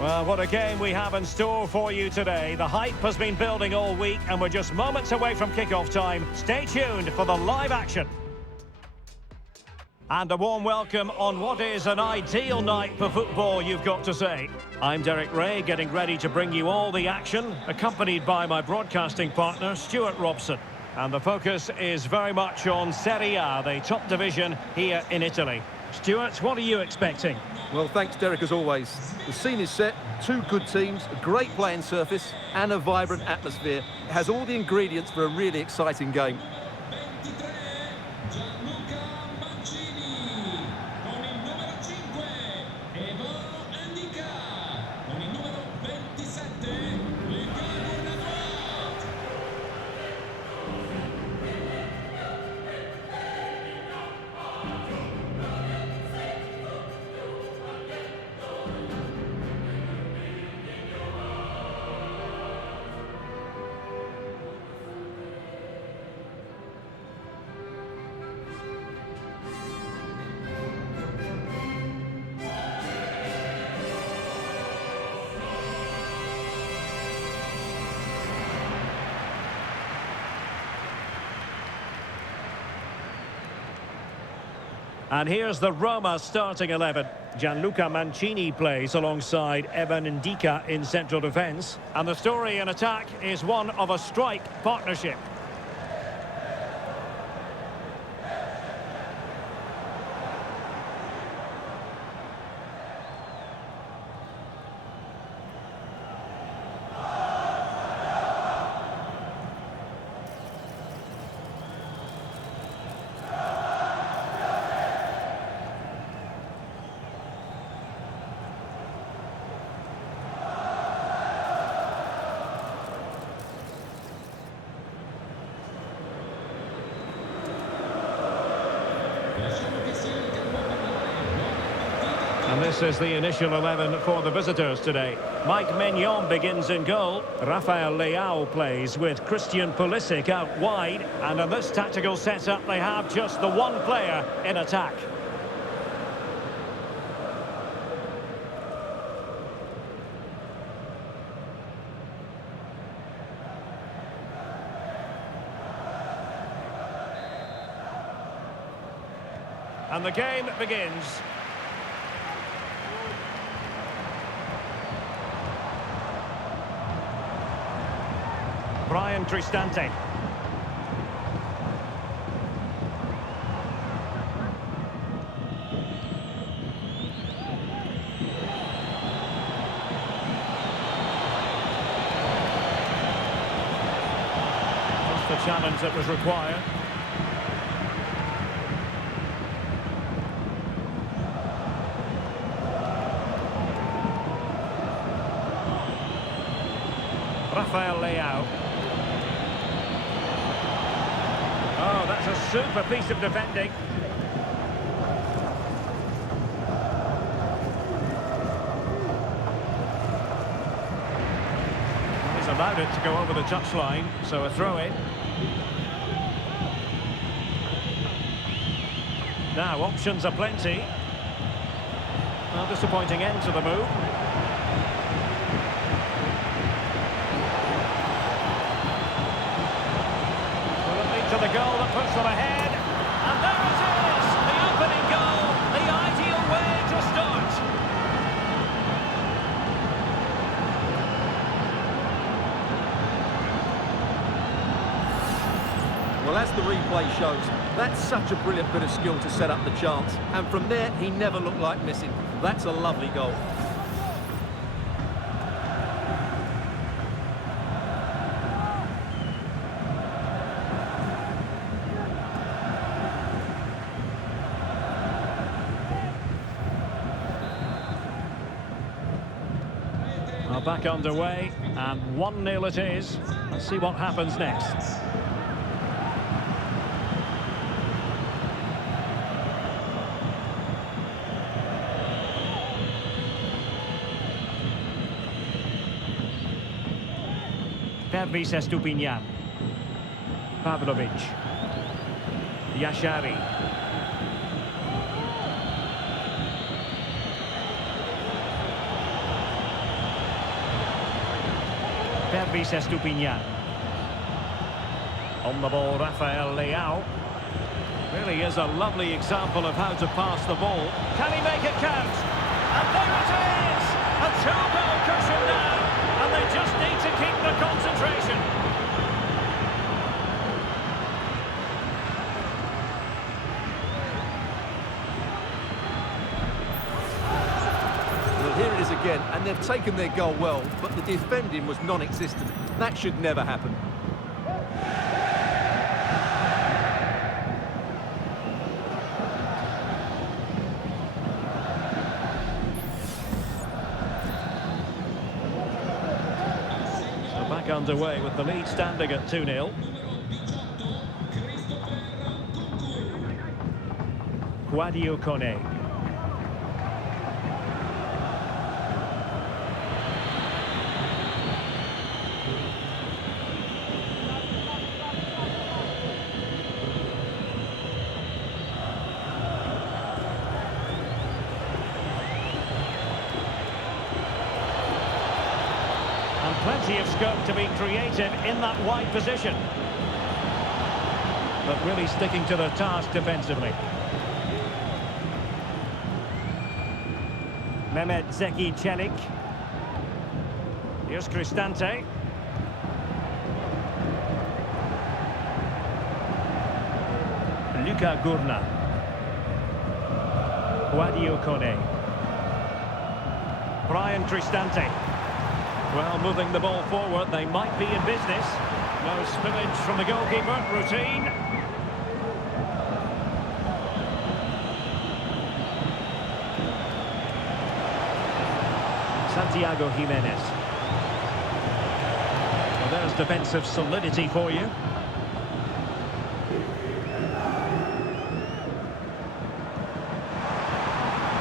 Well, what a game we have in store for you today. The hype has been building all week and we're just moments away from kickoff time. Stay tuned for the live action. And a warm welcome on what is an ideal night for football, you've got to say. I'm Derek Ray, getting ready to bring you all the action, accompanied by my broadcasting partner, Stuart Robson. And the focus is very much on Serie A, the top division here in Italy. Stuart, what are you expecting? Well, thanks, Derek, as always. The scene is set, two good teams, a great playing surface, and a vibrant atmosphere. It has all the ingredients for a really exciting game. And here's the Roma starting 11. Gianluca Mancini plays alongside Evan Ndika in central defence. And the story in attack is one of a strike partnership. And this is the initial 11 for the visitors today. Mike Maignan begins in goal. Rafael Leao plays with Christian Pulisic out wide. And in this tactical setup, they have just the one player in attack. And the game begins. Brian Cristante. Just the challenge that was required. Rafael Leao. Oh, that's a super piece of defending. He's allowed it to go over the touchline, so a throw-in. Now, options are plenty. Well, disappointing end to the move. To the goal that puts them ahead, and there it is, the opening goal, the ideal way to start. Well, as the replay shows, that's such a brilliant bit of skill to set up the chance, and from there, he never looked like missing. That's a lovely goal. Back underway, and 1-0 it is. Let's see what happens next. Pervis Estupinian. Pavlovic. Yashari. Servis Estupinian. On the ball, Rafael Leao. Really is a lovely example of how to pass the ball. Can he make it count? And there it is! A two-goal cushion now, and they just need to keep the concentration. Well, here it is again, and they've taken their goal well, but the defending was non-existent. That should never happen. Underway with the lead standing at 2-0. Guadio Kone. Plenty of scope to be creative in that wide position. But really sticking to their task defensively. Mehmet Zeki Çelik. Here's Cristante. Luka Gurna. Guadio Kone. Brian Cristante. Well, moving the ball forward, they might be in business. No spillage from the goalkeeper, routine. Santiago Jimenez. Well, there's defensive solidity for you.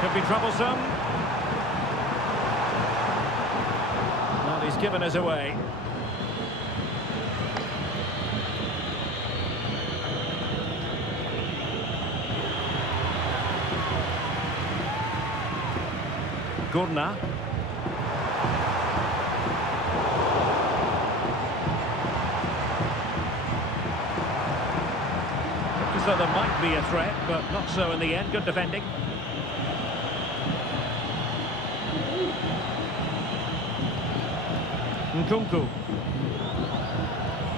Could be troublesome. He's given us away. Gurna. So there might be a threat, but not so in the end. Good defending. Nkunku.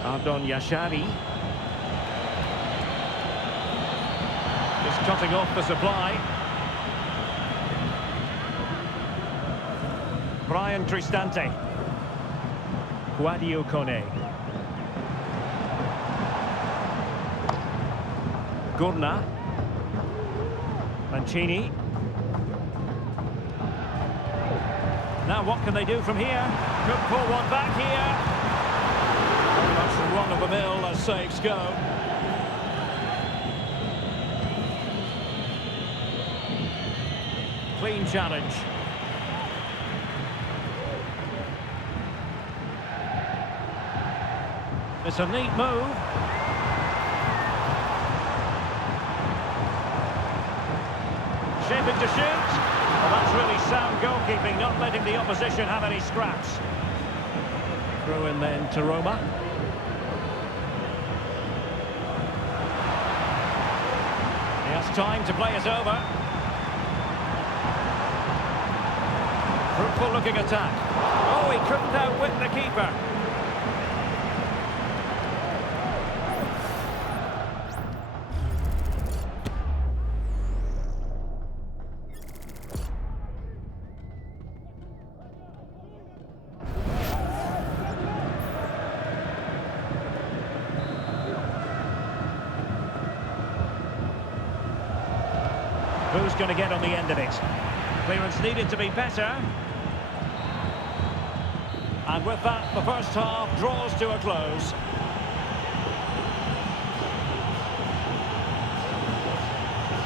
Ardon Yashari. Just cutting off the supply. Brian Cristante. Guadio Kone. Gurna. Mancini. Now what can they do from here? Could pull one back here. Very much run-of-the-mill as saves go. Clean challenge. It's a neat move. Shaping to shoot. Well, that's really sound goalkeeping, not letting the opposition have any scraps. Throw in then to Roma. He has time to play it over. Fruitful looking attack. Oh, he couldn't outwit the keeper. Who's going to get on the end of it? Clearance needed to be better. And with that, the first half draws to a close.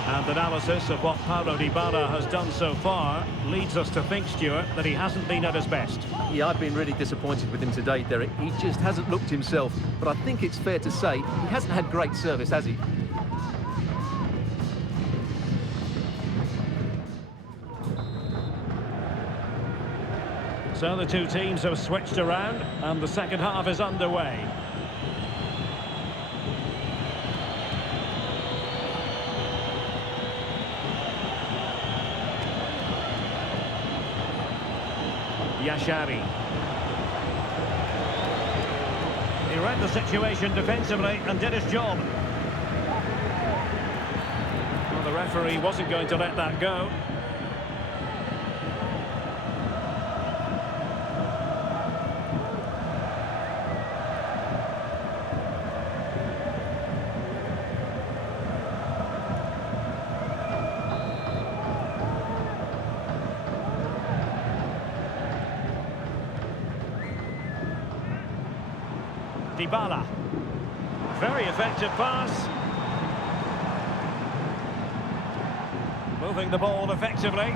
And analysis of what Paulo Dybala has done so far leads us to think, Stuart, that he hasn't been at his best. Yeah, I've been really disappointed with him today, Derek. He just hasn't looked himself. But I think it's fair to say he hasn't had great service, has he? So the two teams have switched around and the second half is underway. Yashari. He read the situation defensively and did his job. Well, the referee wasn't going to let that go. Dybala. Very effective pass. Moving the ball effectively.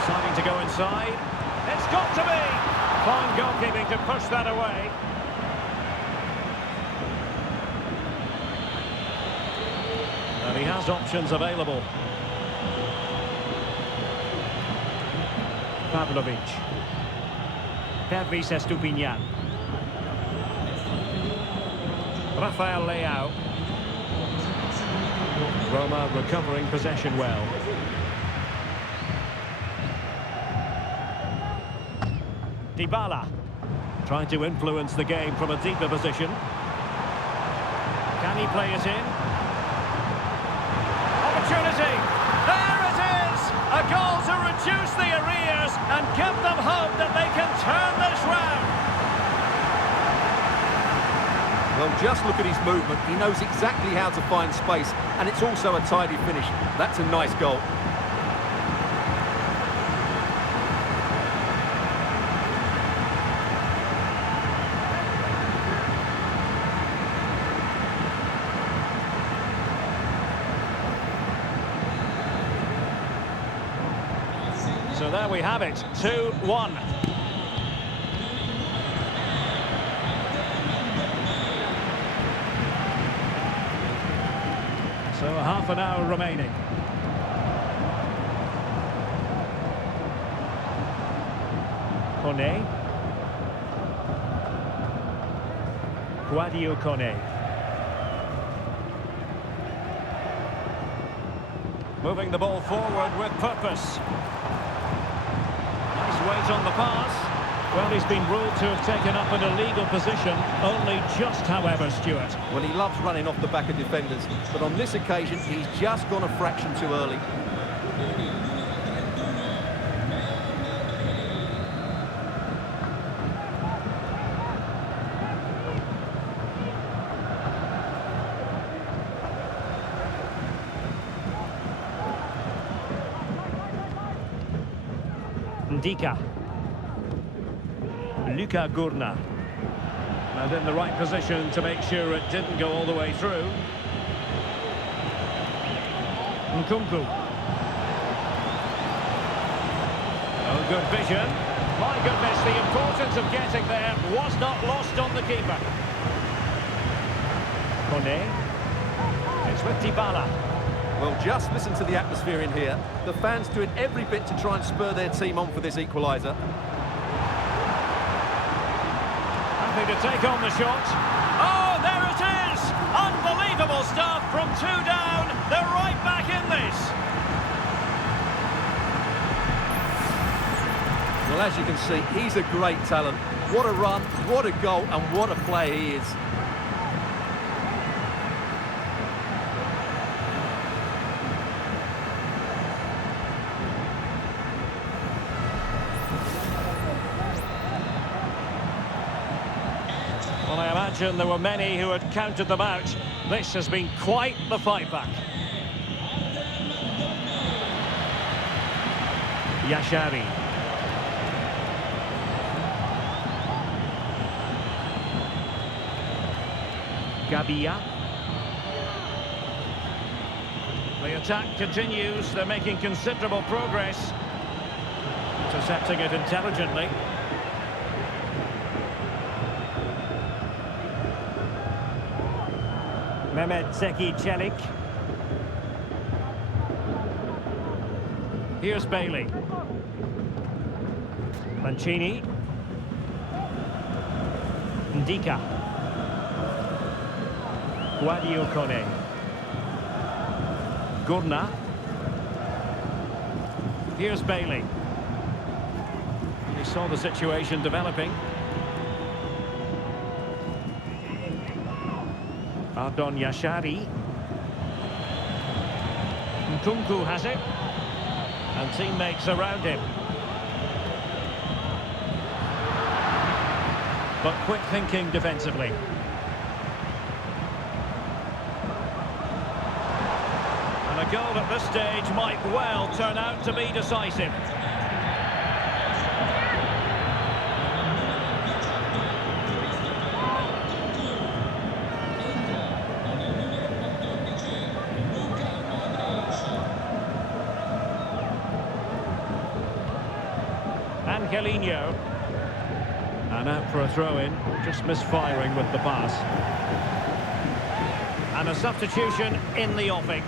Deciding to go inside. It's got to be! Fine goalkeeping to push that away. And he has options available. Pavlovic. Pervis Estupinian. Rafael Leao. Roma recovering possession well. Dybala. Trying to influence the game from a deeper position. Can he play it in? Opportunity! There it is! A goal to reduce the arrears and give them hope that they can turn this round. Well, just look at his movement. He knows exactly how to find space, and it's also a tidy finish. That's a nice goal. So there we have it, 2-1. So a half an hour remaining. Kone. Guadio Kone. Moving the ball forward with purpose. Nice weight on the pass. Well, he's been ruled to have taken up an illegal position, only just, however, Stuart. Well, he loves running off the back of defenders, but on this occasion, he's just gone a fraction too early. Ndika. Luka Gurna. And in the right position to make sure it didn't go all the way through. Nkunku. Oh, good vision. My goodness, the importance of getting there was not lost on the keeper. Kone. It's with Dybala. Well, just listen to the atmosphere in here. The fans doing every bit to try and spur their team on for this equaliser. Happy to take on the shot. Oh, there it is! Unbelievable stuff from two down. They're right back in this. Well, as you can see, he's a great talent. What a run, what a goal, and what a player he is. Well, I imagine there were many who had counted them out. This has been quite the fight back. Yashari. Gabia. The attack continues. They're making considerable progress. Intercepting it intelligently. Mehmet Zeki Çelik. Here's Bailey. Mancini. Ndika. Guadio Kone. Gurna. Here's Bailey. He saw the situation developing. Ardon Yashari. Nkunku has it. And teammates around him. But quick thinking defensively. And a goal at this stage might well turn out to be decisive. Angelino. And out for a throw-in, just misfiring with the pass. And a substitution in the offing.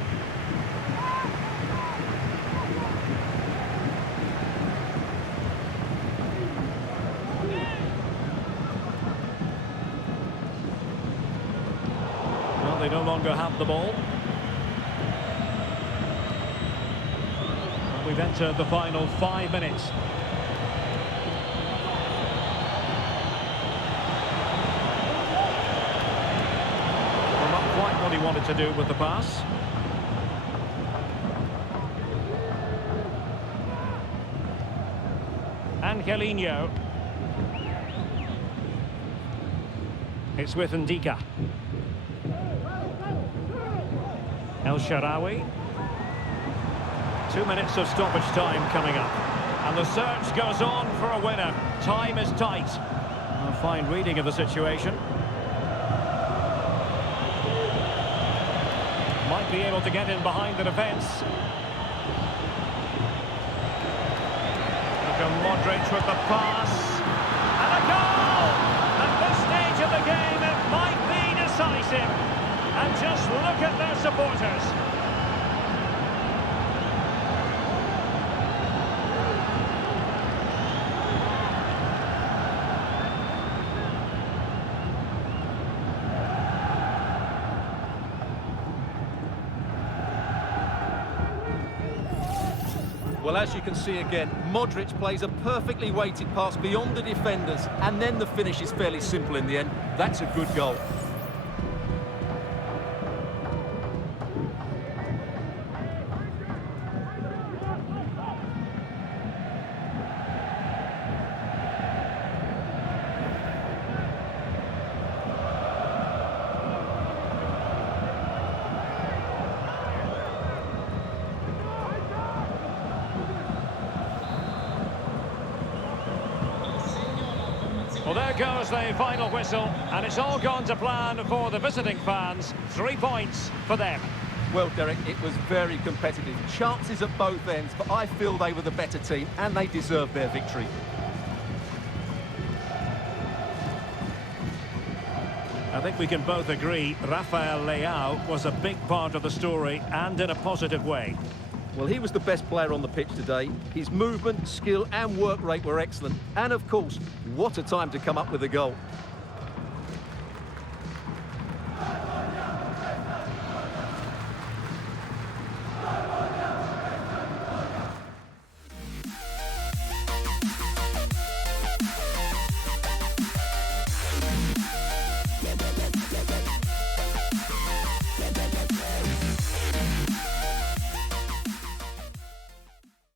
Well, they no longer have the ball. Well, we've entered the final 5 minutes. What he wanted to do with the pass. Angelino. It's with Ndika. El Shaarawy. 2 minutes of stoppage time coming up. And the search goes on for a winner. Time is tight. A fine reading of the situation. Might be able to get in behind the defence. Look at Modric with the pass. And a goal! At this stage of the game, it might be decisive. And just look at their supporters. Well, as you can see again, Modric plays a perfectly weighted pass beyond the defenders, and then the finish is fairly simple in the end. That's a good goal. Well, there goes the final whistle, and it's all gone to plan for the visiting fans. 3 points for them. Well, Derek, it was very competitive. Chances at both ends, but I feel they were the better team, and they deserved their victory. I think we can both agree Rafael Leao was a big part of the story, and in a positive way. Well, he was the best player on the pitch today. His movement, skill and work rate were excellent. And, of course, what a time to come up with a goal.